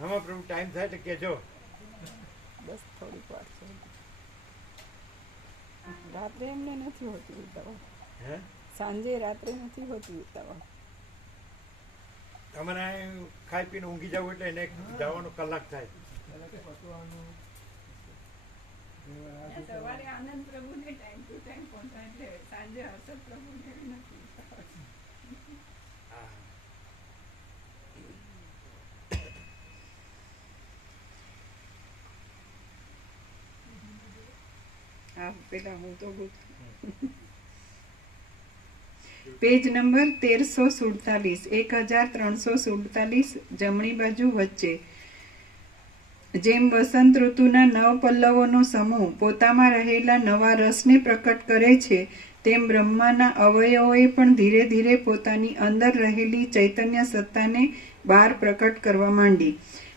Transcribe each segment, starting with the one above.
હા પ્રભુ ટાઈમ થાય તો કહેજો. બસ થોડીક વાર છે. રાત્રે એમને નથી હોતી ઉતાવળ. હે? સાંજે રાત્રે નથી હોતી ઉતાવળ. તમારે ખાઈ પીને ઊંઘી જવું એટલે એને જવાનો કલાક થાય. સવારે આનંદ પ્રભુને ટાઈમ ટુ ટાઈમ પહોંચાડે. છે સાંજે હર્ષદ પ્રભુને. પેલા હું તો. પેજ નંબર તેરસો સુડતાલીસ, એક હજાર ત્રણસો સુડતાલીસ, જમણી બાજુ વચ્ચે જેમ વસંત ઋતુના નવ પલ્લવોનો સમૂહ પોતામાં રહેલા નવા રસને પ્રકટ કરે છે, તેમ બ્રહ્માના અવયવોએ પણ ધીરે ધીરે પોતાની અંદર રહેલી ચૈતન્ય સત્તાને બહાર પ્રકટ કરવા માંડી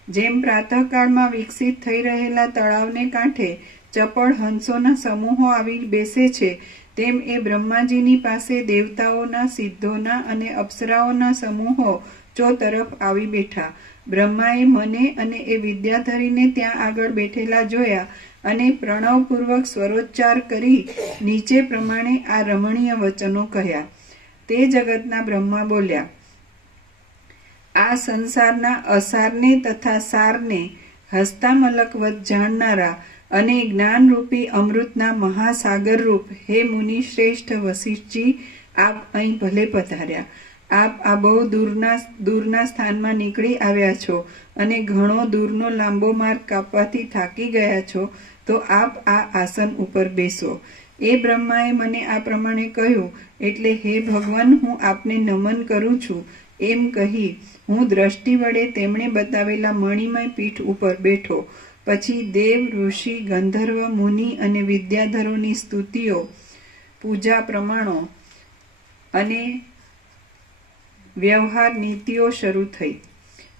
જેમ પ્રાતઃકાળમાં વિકસિત થઈ રહેલા તળાવને કાંઠે ચપળ હંસોના સમૂહો આવી બેસે છે. તેમ એ બ્રહ્માજીની પાસે દેવતાઓના, સિદ્ધોના અને અપ્સરાઓના સમૂહો ચો તરફ આવી બેઠા. બ્રહ્માએ મને અને એ વિદ્યાધરીને ત્યાં આગળ બેઠેલા જોયા અને પ્રણવપૂર્વક સ્વરોચ્ચાર કરી નીચે પ્રમાણે આ રમણીય વચનો કહ્યા. તે જગતના બ્રહ્મા બોલ્યા, આ સંસારના અસારને તથા સારને હસ્તામલકવત જાણનારા અને જ્ઞાનરૂપી અમૃતના મહાસાગર રૂપ હે મુનિ શ્રેષ્ઠ આપ અહીં ભલે પધાર્યા. આપ આ બહુ દૂરના દૂરના સ્થાનમાં નીકળી આવ્યા છો અને ઘણો દૂરનો લાંબો માર્ગ કાપવાથી થાકી ગયા છો, તો આપ આ આસન ઉપર બેસો. એ બ્રહ્માએ મને આ પ્રમાણે કહ્યું, એટલે હે ભગવાન, હું આપને નમન કરું છું. એમ કહી હું દ્રષ્ટિ વડે તેમણે બતાવેલા મણિમય પીઠ ઉપર બેઠો. પછી દેવ, ઋષિ, ગંધર્વ, મુનિ અને વિદ્યાધરોની સ્તુતિઓ, પૂજા પ્રમાણો અને વ્યવહાર નીતિઓ શરૂ થઈ.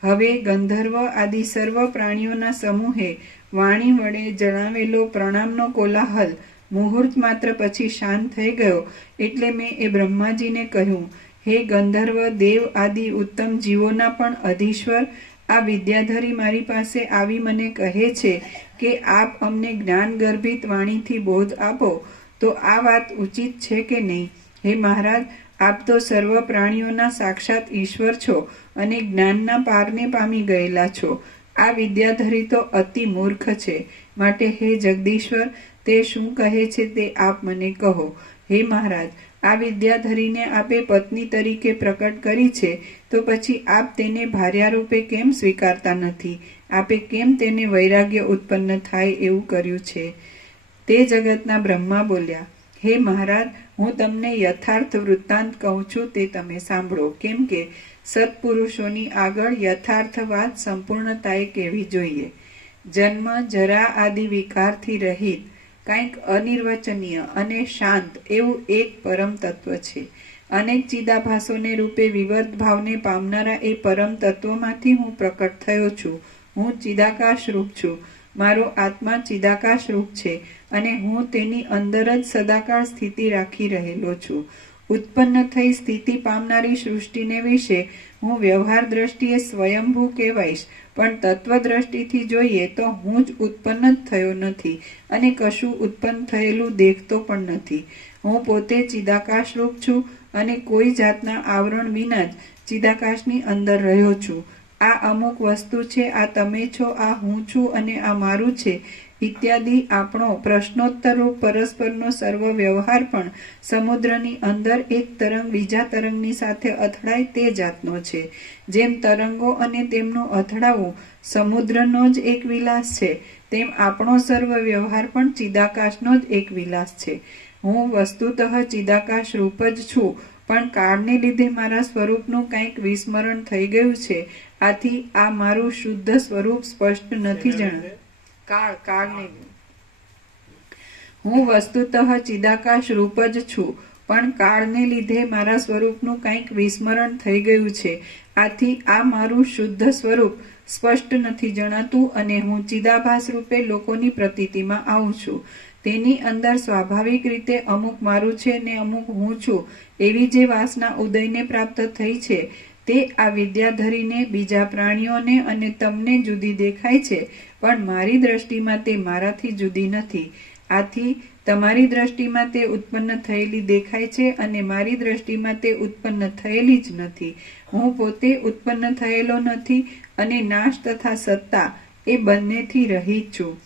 હવે ગંધર્વ આદિ સર્વ પ્રાણીઓના સમૂહે વાણી વડે જણાવેલો પ્રણામનો કોલાહલ મુહૂર્ત માત્ર પછી શાંત થઈ ગયો એટલે મેં એ બ્રહ્માજીને કહ્યું, હે ગંધર્વ, દેવ આદિ ઉત્તમ જીવોના પણ અધીશ્વર આ વિદ્યાધરી મારી પાસે આવી મને કહે છે કે આપ અમને જ્ઞાન ગર્ભિત વાણીથી બોધ આપો, તો આ વાત ઉચિત છે કે નહીં? હે મહારાજ, આપ તો સર્વ પ્રાણીઓના સાક્ષાત ઈશ્વર છો અને જ્ઞાનના પારને પામી ગયેલા છો. આ વિદ્યાધરી તો અતિ મૂર્ખ છે. માટે હે જગદીશ્વર, તે શું કહે છે તે આપ મને કહો. હે મહારાજ આ વિદ્યાધરીને આપે પત્ની તરીકે પ્રકટ કરી છે, તો પછી આપ તેને ભાર્યા રૂપે કેમ સ્વીકારતા નથી? આપે કેમ તેને વૈરાગ્ય ઉત્પન્ન થાય એવું કર્યું છે? તે જગતના બ્રહ્મા બોલ્યા, હે મહારાજ, હું તમને યથાર્થ વૃત્તાંત કહું છું તે તમે સાંભળો. કેમ કે સત્પુરુષોની આગળ યથાર્થ વાત સંપૂર્ણતાએ કહેવી જોઈએ? જન્મ જરા આદિ વિકારથી રહિત કંઈક અનિર્વચનીય અને શાંત એવું એક પરમ તત્વ છે. અનેક ચિદાભાસોને રૂપે વિવર્ત ભાવને પામનારા એ પરમ તત્વમાંથી હું પ્રકટ થયો છું. હું ચિદાકાશ રૂપ છું. મારો આત્મા ચિદાકાશ રૂપ છે અને હું તેની અંદર જ સદાકાળ સ્થિતિ રાખી રહેલો છું. ઉત્પન્ન થઈ સ્થિતિ પામનારી સૃષ્ટિને વિશે હું વ્યવહાર દ્રષ્ટિએ સ્વયંભૂ કહેવાઈશ. પણ તત્વ દ્રષ્ટિથી જોઈએ તો હું જ ઉત્પન્ન થયો નથી અને કશું ઉત્પન્ન થયેલું દેખતો પણ નથી. હું પોતે ચિદાકાશ રૂપ છું અને કોઈ જાતના આવરણ વિના જ ચિદાકાશની અંદર રહ્યો છું. આ અમુક વસ્તુ છે, આ તમે છો, આ હું છું અને આ મારું છે. ઇત્યાદિ આપણો પ્રશ્નોત્તર રૂપ પરસ્પરનો સર્વ વ્યવહાર પણ સમુદ્રની અંદર એક તરંગ બીજા તરંગની સાથે અથડાય તે જાતનો છે. જેમ તરંગો અને તેમનું અથડાવું સમુદ્રનો જ એક વિલાસ છે તેમ આપણો સર્વ વ્યવહાર પણ ચિદાકાશનો જ એક વિલાસ છે. હું વસ્તુતઃ ચિદાકાશ રૂપ જ છું પણ કાળને લીધે મારા સ્વરૂપનું કંઈક વિસ્મરણ થઈ ગયું છે. આથી આ મારું શુદ્ધ સ્વરૂપ સ્પષ્ટ નથી જણાતું. કાળ કાળને હું વસ્તુતઃ ચિદાકાશ રૂપ જ છું, પણ કાળને લીધે મારા સ્વરૂપનું કંઈક વિસ્મરણ થઈ ગયું છે. આથી આ મારું શુદ્ધ સ્વરૂપ સ્પષ્ટ નથી જણાતું અને હું ચિદાભાસ રૂપે લોકોની પ્રતીતિમાં આવું છું. તેની અંદર સ્વાભાવિક રીતે અમુક મારું છે ને અમુક હું છું, એવી જે વાસના ઉદયને પ્રાપ્ત થઈ છે તે આ વિદ્યા ધરીને બીજા પ્રાણીઓને અને તમને જુદી દેખાય છે, પણ મારી દ્રષ્ટિમાં તે મારાથી જુદી નથી. આથી, તમારી દ્રષ્ટિમાં તે ઉત્પન્ન થયેલી દેખાય છે અને મારી દ્રષ્ટિમાં તે ઉત્પન્ન થયેલી જ નથી. હું પોતે ઉત્પન્ન થયેલો નથી અને નાશ તથા સત્તા એ બંનેથી રહિત છું.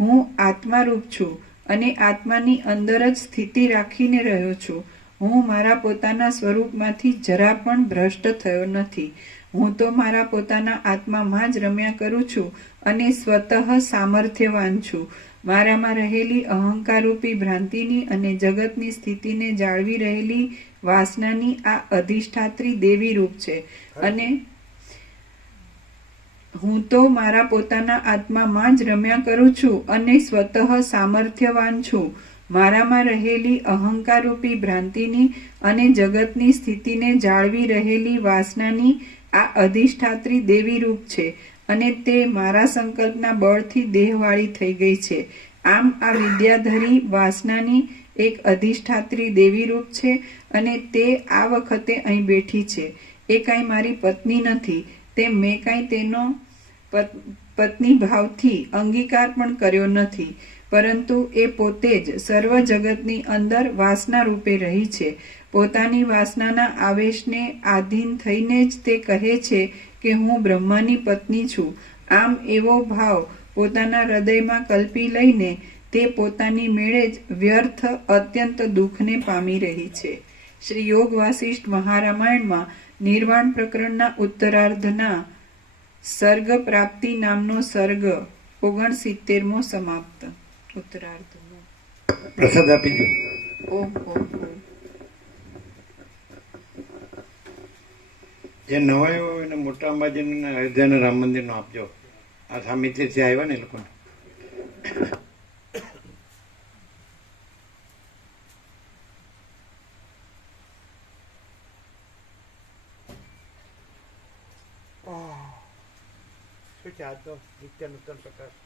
હું આત્મારૂપ છું અને આત્માની અંદર જ સ્થિતિ રાખીને રહ્યો છું. હું મારા પોતાના સ્વરૂપમાંથી જરા પણ ભ્રષ્ટ થયો નથી. હું તો મારા પોતાના આત્મામાં જ રમ્યા કરું છું અને સ્વતઃ સામર્થ્યવાન છું. મારામાં રહેલી અહંકારરૂપી ભ્રાંતિની અને જગતની સ્થિતિને જાળવી રહેલી વાસનાની આ અધિષ્ઠાત્રી દેવી રૂપ છે. અને હું તો મારા પોતાના આત્મામાં જ રમ્યા કરું છું અને સ્વતઃ સામર્થ્યવાન છું. મારામાં રહેલી અહંકારરૂપી ભ્રાંતિની અને જગતની સ્થિતિને જાળવી રહેલી વાસનાની આ અધિષ્ઠાત્રી દેવી રૂપ છે અને તે મારા સંકલ્પના બળથી દેહવાળી થઈ ગઈ છે. આમ આ વિદ્યાધરી વાસનાની એક અધિષ્ઠાત્રી દેવી રૂપ છે અને તે આ વખતે અહીં બેઠી છે. એ કાંઈ મારી પત્ની નથી. તે મેં કાંઈ તેનો પત- પત્ની ભાવથી અંગીકાર પણ કર્યો નથી. પરંતુ એ પોતે જ સર્વ જગતની અંદર વાસના રૂપે રહી છે. પોતાની વાસનાના આવેશને આધીન થઈને જ તે કહે છે કે હું બ્રહ્માની પત્ની છું. આમ એવો ભાવ પોતાના હૃદયમાં કલ્પી લઈને તે પોતાની મેળે જ વ્યર્થ, અત્યંત દુઃખને પામી રહી છે. શ્રી યોગ વાસિષ્ઠ મહારામાયણમાં નિર્વાણ પ્રકરણના ઉત્તરાર્ધના સર્ગ પ્રાપ્તિ નામનો સર્ગ ઓગણસિત્તેરમો સમાપ્ત. ઉત્તરાર્ધનો પ્રસાદ આપી દે જે નવા આવ્યો હોય એને મોટા અંબાજીનું ને અયોધ્યાના રામ મંદિરનું આપજો. આ સામિત્યથી આવ્યા ને એ લોકોને. શું છે તો નિત્ય નૂતન પ્રકાશ?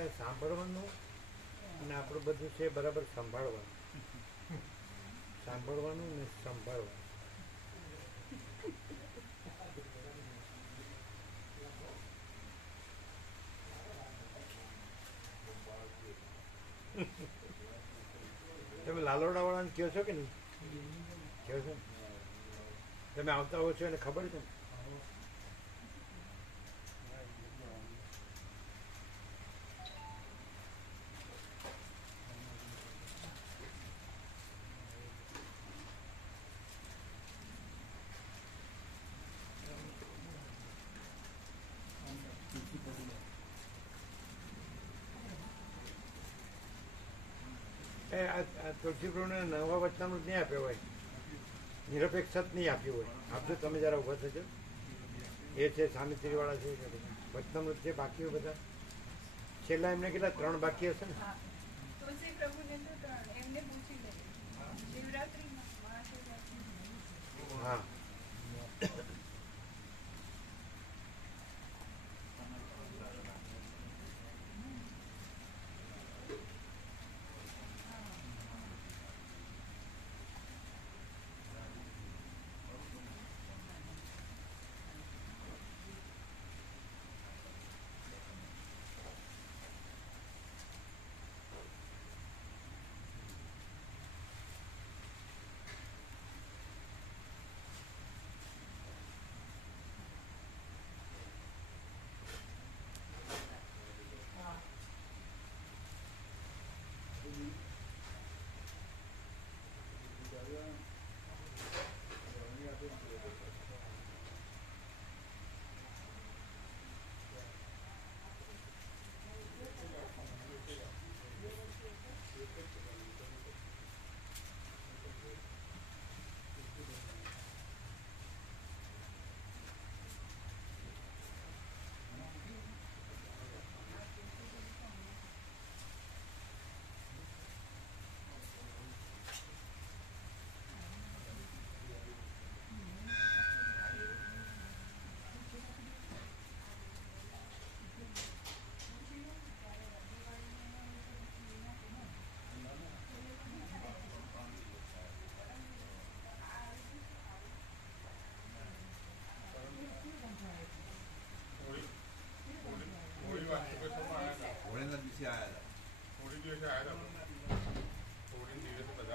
આપણે સાંભળવાનું અને આપણું બધું છે બરાબર સંભાળવાનું. સાંભળવાનું ને સંભાળવાનું. તમે લાલોડા વાળાને કહો છો કે નહીં? કહો છો તમે આવતા હો છો એને ખબર છે ને? એ આ તુલસી પ્રભુને નવા વચનામૃત નહીં આપ્યો હોય. નિરપેક્ષ નહીં આપ્યું હોય. આપજો તમે જરા ઊભા થજો. એ છે સામિત્રી વાળા છે વચનામૃત છે બાકી બધા. છેલ્લા એમને કેટલા? ત્રણ બાકી હશે ને? તુલસી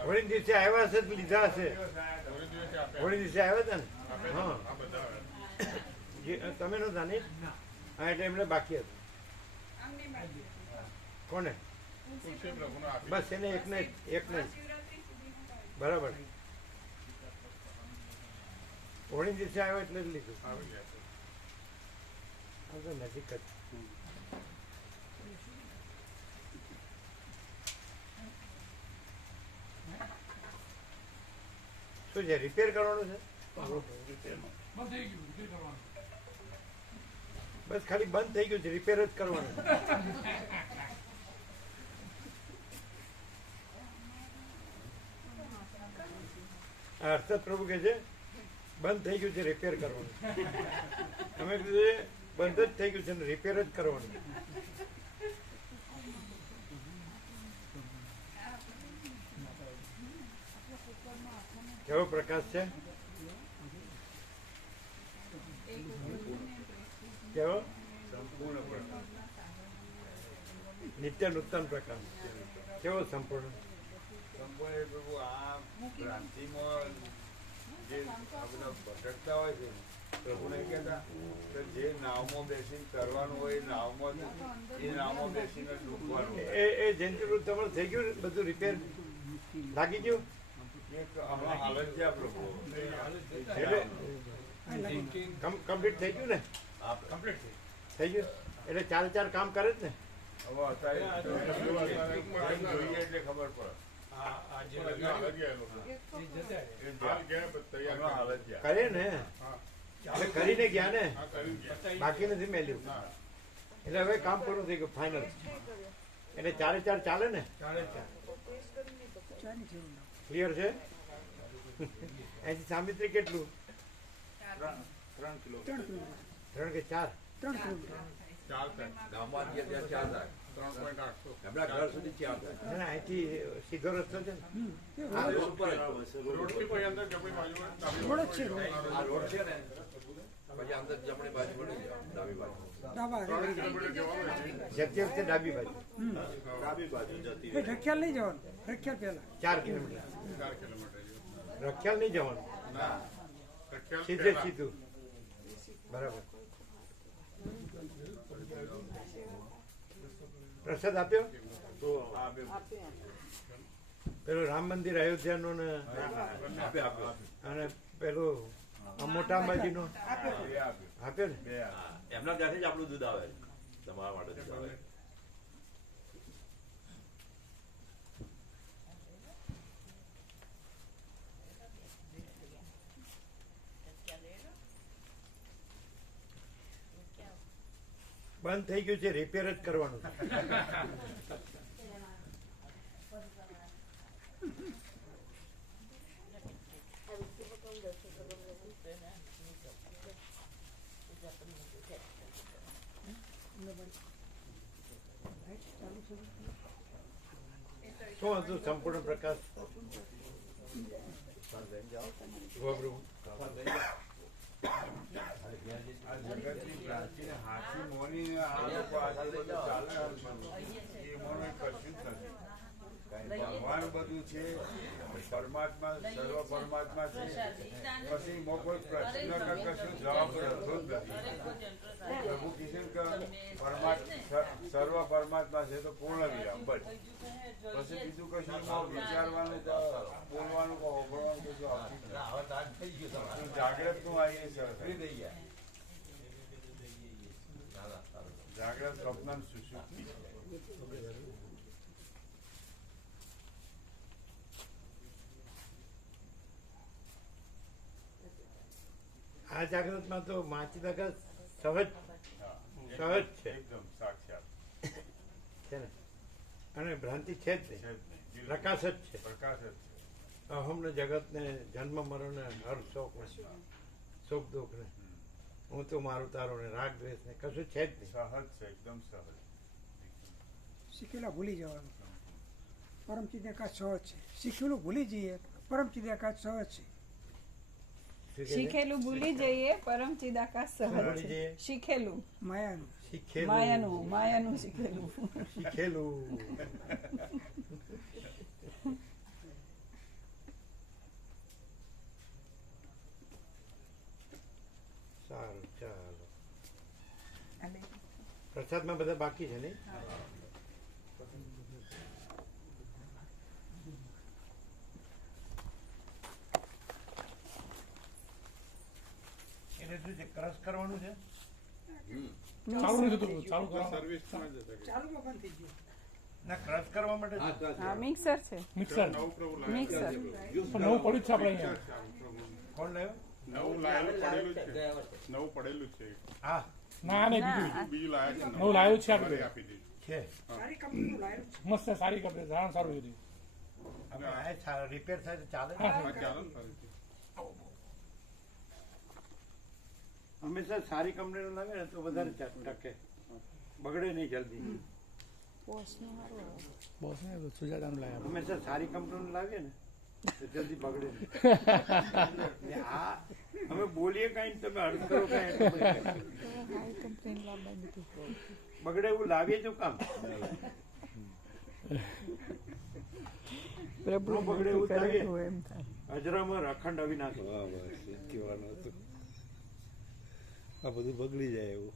હોળી દિવસે આવ્યા છે લીધા હશે હોળી દિવસે આવ્યા હતા ને? હા. તમે નતા નહીં હા એટલે એમને બાકી હતું. કોને? બસ એને એક ને એક ને. બરાબર. હોળી દિવસે આવ્યો એટલે જ લીધું. નજીક જ. શું છે રિપેર કરવાનું છે? બસ ખાલી બંધ થઈ ગયું છે રિપેર જ કરવાનું આ હર્ષદ પ્રભુ કે છે બંધ થઈ ગયું છે રિપેર કરવાનું. અમે કીધું બંધ જ થઈ ગયું છે ને રિપેર જ કરવાનું. કેવો પ્રકાશ છે? કેવો? સંપૂર્ણ નિત્ય નૂતન પ્રકાશ. કેવો સંપૂર્ણ? સંપૂર્ણ પ્રભુ આ ક્રાંતિમાં જે આ બધા ભટકતા હોય છે પ્રભુને કહેતા કે જે નાવમાં બેસીને તરવાનું હોય એ નાવમાં એ નાવમાં બેસીને ડૂબવાનું. એ એ જયંતિભાઈ તમારું થઈ ગયું બધું રિપેર લાગી ગયું? કમ્પ્લીટ થઈ ગયું ને? કમ્પ્લીટ થઈ ગયું? એટલે ચાર ચાર કામ કરે જ ને? કરીને ગયા ને? બાકી નથી મેલ્યું. એટલે હવે કામ પૂરું થઈ ગયું ફાઇનલ એટલે ચારે ચાર ચાલે ને? ક્લિયર છે? અહીંથી સામિત્રી કેટલું? ત્રણ કિલો. ત્રણ કે ચાર? ત્રણ જે ચાર ચાર સીધો રસ્તો છે રોડ ઉપર રોડ છે ને પછી અંદર જમણી બાજુ ડાબી બાજુ. જતી વખતે ડાબી બાજુ. રખ્યાલ નહીં જવાનું? રખ્યાલ પહેલા. ચાર કિલોમીટર. રખ્યાલ નહીં જવાનું. સીધે સીધું. બરાબર. પ્રસાદ આપ્યો? તો પેલું રામ મંદિર અયોધ્યાનું ને અને પેલું મોટા અંબાજીનો? આપ્યો ને? એમના ત્યાંથી જ આપણું દૂધ આવે તમારા માટે દૂધ આવે. બંધ થઈ ગયું છે રિપેર જ કરવાનું શું હતું સંપૂર્ણ પ્રકાશ. આ હાથી મોની આ લોકો આજે બધું ચાલે એ મોને કશું ભગવાન બધું છે, પરમાત્મા, સર્વ પરમાત્મા છે. પછી એમાં કોઈ પ્રશ્ન કશું જવાબ રહેતો જ નથી. પ્રભુ કીધું પરમાત્મા સર્વ પરમાત્મા છે તો પૂર્ણ વિરામ બસ. પછી બીજું કશું વિચારવાનું બોલવાનું કે હોભળવાનું કશું આવતું. જાગ્રતનું આવીએ છે. જાગ્રત સ્વપ્ન સુષુપ્તિ આ જાગૃતમાં તો સહજ સહજ છે. એકદમ સાક્ષાત. છે ને? અને ભ્રાંતિ છે જ નહીં. પ્રકાશ જ છે. પ્રકાશ જ છે. અહમને જગતને જન્મ મરણ ને હર્ષ શોક ને સુખ દુઃખ ને હું તો મારું તારો ને રાગ દ્વેષ ને કશું છે જ નહીં. સહજ છે એકદમ સહજ. શીખેલા ભૂલી જવાનું. પરમચિદ એકાદ સહજ છે. શીખેલું ભૂલી જઈએ પરમચિદ એકાદ સહજ છે? શીખેલું? ભૂલી જઈએ પરમ ચિદાકાશ સહજ છે. શીખેલું. માયાનું. શીખેલું. માયાનું માયાનું શીખેલું. શીખેલું સારું ચાલો પ્રસાદમાં બધા બાકી છે નહીં એને શું છે ક્રશ કરવાનું છે ચાલુ નથી થતું ચાલુ કરવા ચાલુમાં બંધ થઈ ગયું ના ક્રશ કરવા માટે હા, છે. ચાલ, હા મિક્સર છે મિક્સર મિક્સર પણ નવું પડ્યું જ છે આપણે અહીંયા કોણ લાવ્યો નવું લાયેલું પડેલું જ છે ગયા વર્ષે. નવું પડેલું જ છે હા ના નહીં ના. બીજું બીજું લાયા છે નવું લાવ્યું જ છે આપણે ફરી આપી દીધું છે સારી કંપનીનું લાવ્યું છે મસ્ત છે, સારી કપડે સારું સારું હતી આપણે આ રિપેર થાય તો ચાલે હા, હા ચાલો ને ફરીથી. હંમેશા સારી કંપનીનું લાગે ને તો વધારે ચ- ટકે બગડે નહીં જલ્દી બોસ ને સુજાતાનું લાવ્યા હંમેશા સારી કંપનીનું લાગે ને તો જલ્દી બગડે આ અમે બોલીએ કાંઈ ને તમે અર્થ કરો કાંઈ બગડે એવું લાવીએ તો કામ. ન બગડે એવું લાગે અજરામાં અખંડ અવિનાશ વાહ વાહ આ બધું બગડી જાય એવું.